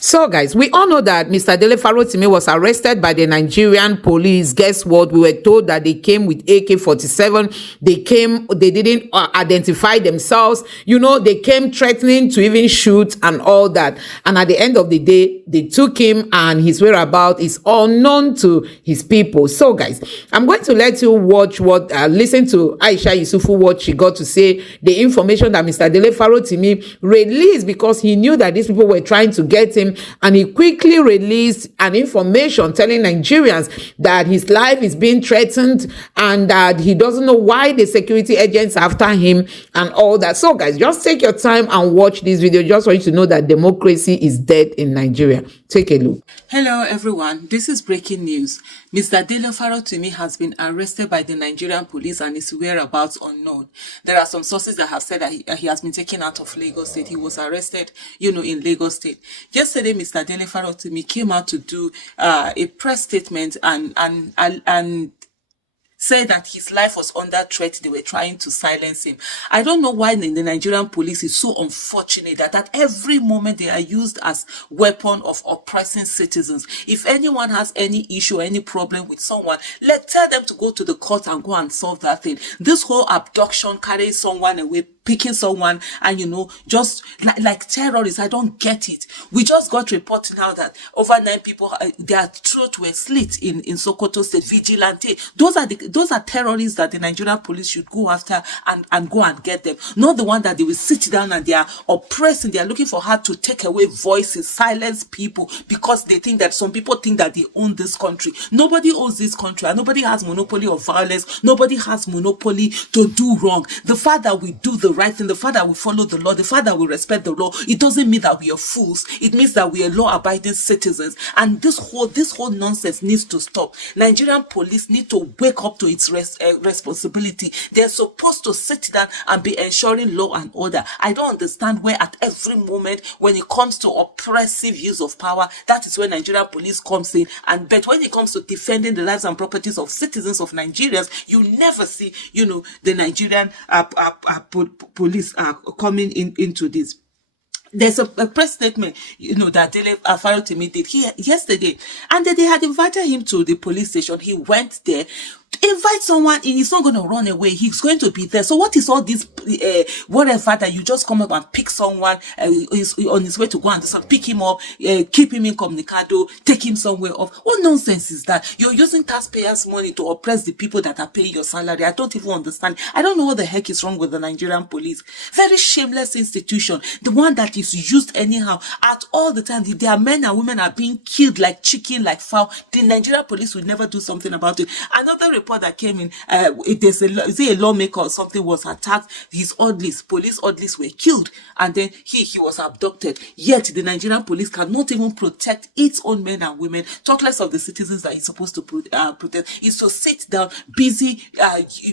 So, guys, we all know that Mr. Dele Farotimi was arrested by the Nigerian police. Guess what? We were told that they came with AK-47. They didn't identify themselves. You know, they came threatening to even shoot and all that. And at the end of the day, they took him, and his whereabouts is unknown to his people. So, guys, I'm going to let you listen to Aisha Yesufu, what she got to say, the information that Mr. Dele Farotimi released, because he knew that these people were trying to get him, and he quickly released an information telling Nigerians that his life is being threatened and that he doesn't know why the security agents are after him and all that. So, guys, just take your time and watch this video just for you to know that democracy is dead in Nigeria. Take a look. Hello everyone, this is breaking news. Mr. Dele Farotimi has been arrested by the Nigerian police and his whereabouts unknown. There are some sources that have said that he has been taken out of Lagos State. He was arrested, in Lagos State. Yesterday, Mr. Dele Farotimi came out to do a press statement and said that his life was under threat. They were trying to silence him. I don't know why the Nigerian police is so unfortunate that at every moment they are used as weapon of oppressing citizens. If anyone has any issue, any problem with someone, tell them to go to the court and go and solve that thing. This whole abduction, carrying someone away, picking someone, and just like terrorists, I don't get it. We just got reporting now that over 9 people, their throats were slit in Sokoto State. Vigilante. Those are terrorists that the Nigerian police should go after and go and get them. Not the one that they will sit down and they are oppressing. They are looking for how to take away voices, silence people, because they think that some people think that they own this country. Nobody owns this country, and nobody has monopoly of violence. Nobody has monopoly to do wrong. The fact that we do the right thing, the fact that we follow the law, the fact that we respect the law, it doesn't mean that we are fools. It means that we are law-abiding citizens. And this whole nonsense needs to stop. Nigerian police need to wake up to its responsibility. They're supposed to sit down and be ensuring law and order. I don't understand where at every moment when it comes to oppressive use of power, that is where Nigerian police comes in. But when it comes to defending the lives and properties of citizens of Nigerians, you never see, the Nigerian police coming into this. There's a press statement, that Dele Farotimi did yesterday, and they had invited him to the police station. He went there. Invite someone in, he's not going to run away. He's going to be there. So what is all this, whatever, that you just come up and pick someone, is on his way to go and pick him up, keep him incommunicado, take him somewhere off? What nonsense is that? You're using taxpayers' money to oppress the people that are paying your salary. I don't even understand. I don't know what the heck is wrong with the Nigerian police. Very shameless institution. The one that is used anyhow at all the time. Their men and women are being killed like chicken, like fowl. The Nigerian police will never do something about it. Another report that came in, there's a lawmaker or something was attacked. His police orderlies were killed, and then he was abducted. Yet the Nigerian police cannot even protect its own men and women, talk less of the citizens that he's supposed to protect. Is to sit down, busy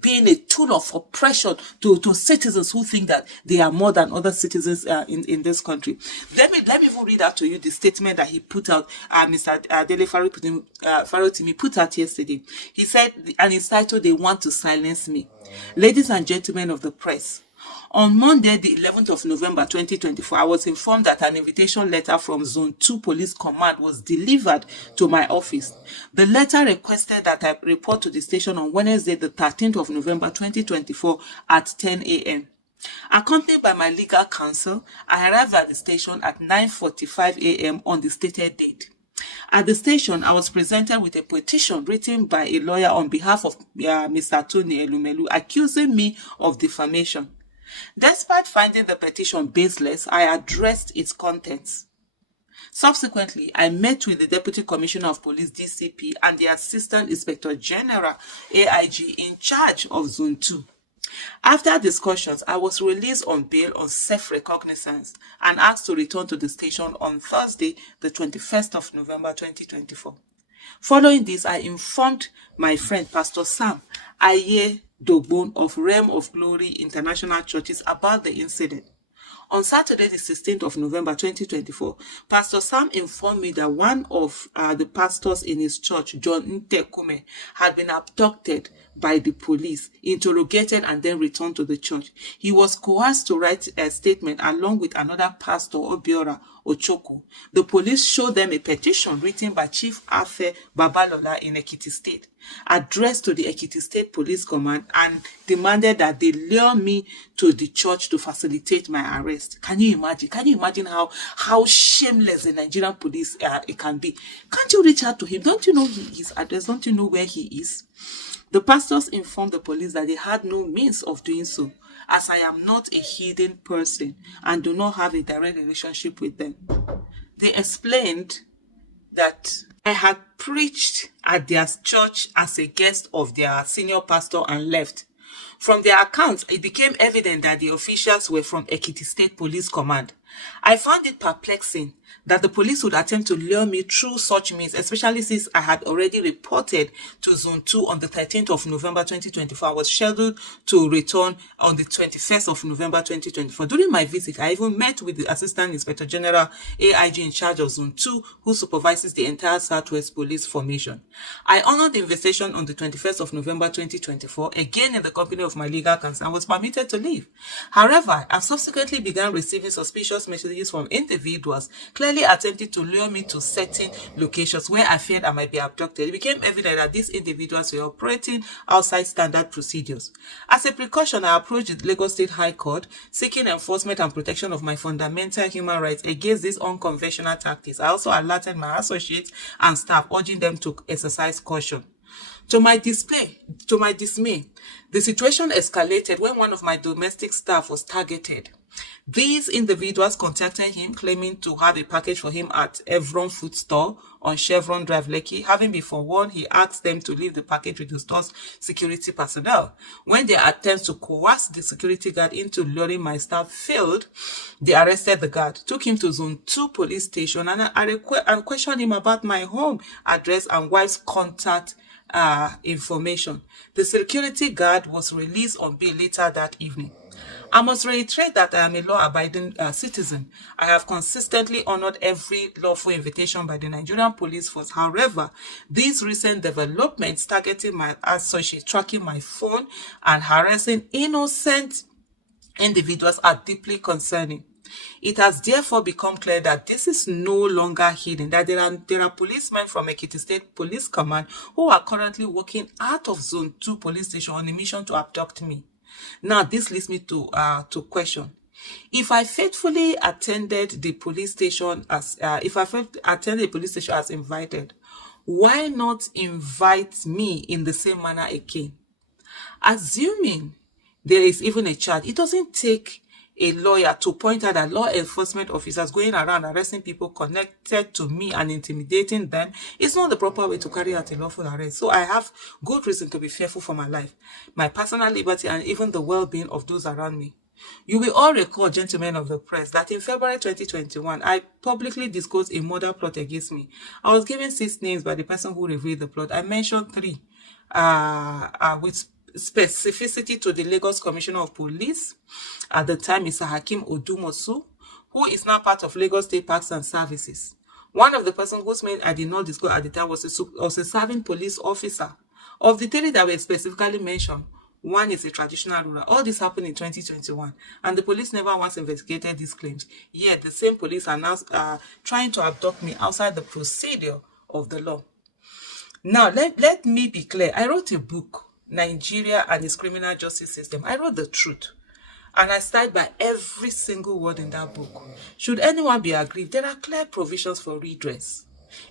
being a tool of oppression to citizens who think that they are more than other citizens in this country. Let me even read out to you the statement that he put out, Mr. Dele Farotimi put out yesterday. He said, and it's titled, "They Want to Silence Me." Ladies and gentlemen of the press, on Monday, the 11th of November 2024, I was informed that an invitation letter from Zone 2 Police Command was delivered to my office. The letter requested that I report to the station on Wednesday, the 13th of November 2024 at 10 a.m. Accompanied by my legal counsel, I arrived at the station at 9:45 a.m. on the stated date. At the station, I was presented with a petition written by a lawyer on behalf of Mr. Tony Elumelu, accusing me of defamation. Despite finding the petition baseless, I addressed its contents. Subsequently, I met with the Deputy Commissioner of Police (DCP) and the Assistant Inspector General (AIG) in charge of Zone 2. After discussions, I was released on bail on self-recognizance and asked to return to the station on Thursday, the 21st of November 2024. Following this, I informed my friend Pastor Sam Aye Dogbon of Realm of Glory International Churches about the incident. On Saturday, the 16th of November 2024, Pastor Sam informed me that one of the pastors in his church, John Ntekume, had been abducted by the police, interrogated, and then returned to the church. He was coerced to write a statement along with another pastor, Obiora Ochoko. The police showed them a petition written by Chief Afe Babalola in Ekiti State, addressed to the Ekiti State Police Command, and demanded that they lure me to the church to facilitate my arrest. Can you imagine? Can you imagine how shameless the Nigerian police it can be? Can't you reach out to him? Don't you know his address? Don't you know where he is? The pastors informed the police that they had no means of doing so, as I am not a hidden person and do not have a direct relationship with them. They explained that I had preached at their church as a guest of their senior pastor and left. From their accounts, it became evident that the officials were from Ekiti State Police Command. I found it perplexing that the police would attempt to lure me through such means, especially since I had already reported to Zone 2 on the 13th of November 2024. I was scheduled to return on the 21st of November 2024. During my visit, I even met with the Assistant Inspector General AIG in charge of Zone 2, who supervises the entire Southwest Police Formation. I honored the invitation on the 21st of November 2024, again in the company of my legal counsel, and was permitted to leave. However, I subsequently began receiving suspicious messages from individuals clearly attempting to lure me to certain locations where I feared I might be abducted. It became evident that these individuals were operating outside standard procedures. As a precaution, I approached the Lagos State High Court seeking enforcement and protection of my fundamental human rights against these unconventional tactics. I also alerted my associates and staff, urging them to exercise caution. To my dismay, the situation escalated when one of my domestic staff was targeted. These individuals contacted him, claiming to have a package for him at Evron Food Store on Chevron Drive, Lekki. Having been forewarned, he asked them to leave the package with the store's security personnel. When their attempts to coerce the security guard into luring my staff failed, they arrested the guard, took him to Zone 2 police station, and questioned him about my home address and wife's contact information. The security guard was released on bail later that evening. I must reiterate that I am a law-abiding citizen. I have consistently honored every lawful invitation by the Nigerian police force. However, these recent developments targeting my associates, tracking my phone, and harassing innocent individuals are deeply concerning. It has therefore become clear that this is no longer hidden, that there are policemen from Ekiti State Police Command who are currently working out of Zone 2 police station on a mission to abduct me. Now, this leads me to question. If I faithfully attended the police station as invited, why not invite me in the same manner again? Assuming there is even a charge, it doesn't take a lawyer to point out that law enforcement officers going around arresting people connected to me and intimidating them is not the proper way to carry out a lawful arrest. So I have good reason to be fearful for my life, my personal liberty, and even the well-being of those around me. You will all recall, gentlemen of the press, that in February 2021, I publicly disclosed a murder plot against me. I was given 6 names by the person who revealed the plot. I mentioned 3 with specificity to the Lagos Commissioner of Police at the time, Mr. Hakim Odumosu, who is now part of Lagos State Parks and Services. One of the persons whose name I did not disclose at the time was a serving police officer. Of the 3 that were specifically mentioned, one is a traditional ruler. All this happened in 2021, and the police never once investigated these claims. Yet the same police are now trying to abduct me outside the procedure of the law. Now, let me be clear. I wrote a book, Nigeria and its Criminal Justice System. I wrote the truth, and I stand by every single word in that book. Should anyone be aggrieved, there are clear provisions for redress.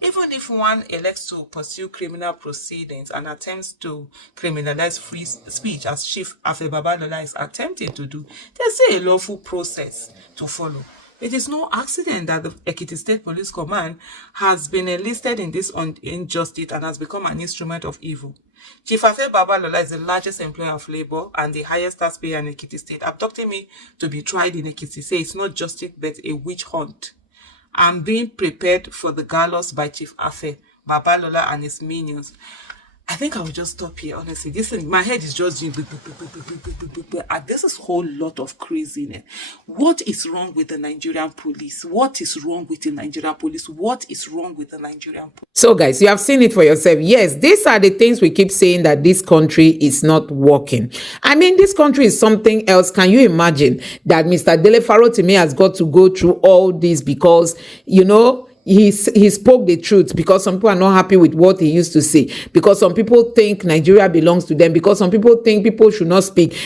Even if one elects to pursue criminal proceedings and attempts to criminalize free speech, as Chief Afe Babalola is attempting to do, there's still a lawful process to follow. It is no accident that the Ekiti State Police Command has been enlisted in this injustice and has become an instrument of evil. Chief Afe Babalola is the largest employer of labor and the highest taxpayer in Ekiti State. Abducting me to be tried in Ekiti State is not justice but a witch hunt. I'm being prepared for the gallows by Chief Afe Babalola and his minions. I think I will just stop here, honestly. This thing, my head is just doing and this is a whole lot of craziness. What is wrong with the Nigerian police? What is wrong with the Nigerian police? What is wrong with the Nigerian police? So guys, you have seen it for yourself. Yes, these are the things we keep saying, that this country is not working. I mean, this country is something else. Can you imagine that Mr. Dele Farotimi has got to go through all this because, you know, he spoke the truth, because some people are not happy with what he used to say, because some people think Nigeria belongs to them, because some people think people should not speak.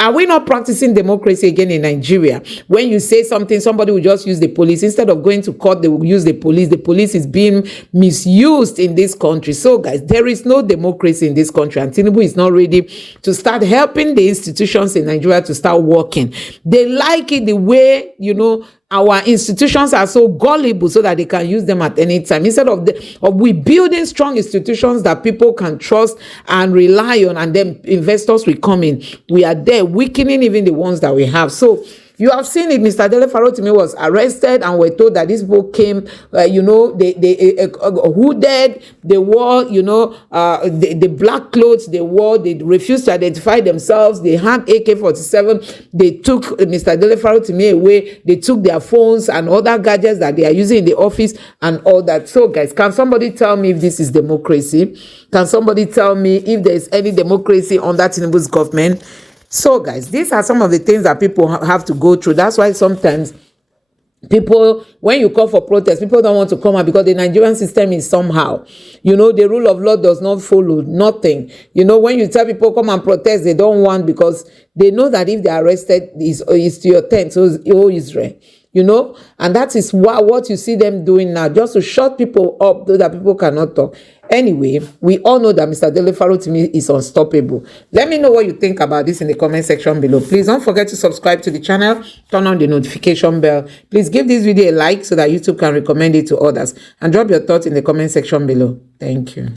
Are we not practicing democracy again in Nigeria? When you say something, somebody will just use the police. Instead of going to court, they will use the police. The police is being misused in this country. So guys, there is no democracy in this country, and Tinubu is not ready to start helping the institutions in Nigeria to start working. They like it the way, you know, our institutions are so gullible, so that they can use them at any time. Instead of we building strong institutions that people can trust and rely on, and then investors will come in, we are there weakening even the ones that we have. So you have seen it. Mr. Dele Farotimi was arrested, and we're told that these people came, you know, they hooded, they wore, you know, the black clothes they wore, they refused to identify themselves, they had AK-47, they took Mr. Dele Farotimi away, they took their phones and other gadgets that they are using in the office and all that. So guys, can somebody tell me if this is democracy? Can somebody tell me if there is any democracy under Tinubu's government? So guys, these are some of the things that people have to go through. That's why sometimes people, when you call for protest, people don't want to come out, because the Nigerian system is somehow, you know, the rule of law does not follow, nothing. You know, when you tell people come and protest, they don't want, because they know that if they are arrested, is to your tent, so Israel. You know, and that is what you see them doing now, just to shut people up so that people cannot talk. Anyway, we all know that Mr. Dele Farotimi is unstoppable. Let me know what you think about this in the comment section below. Please don't forget to subscribe to the channel, turn on the notification bell. Please give this video a like so that YouTube can recommend it to others, and drop your thoughts in the comment section below. Thank you.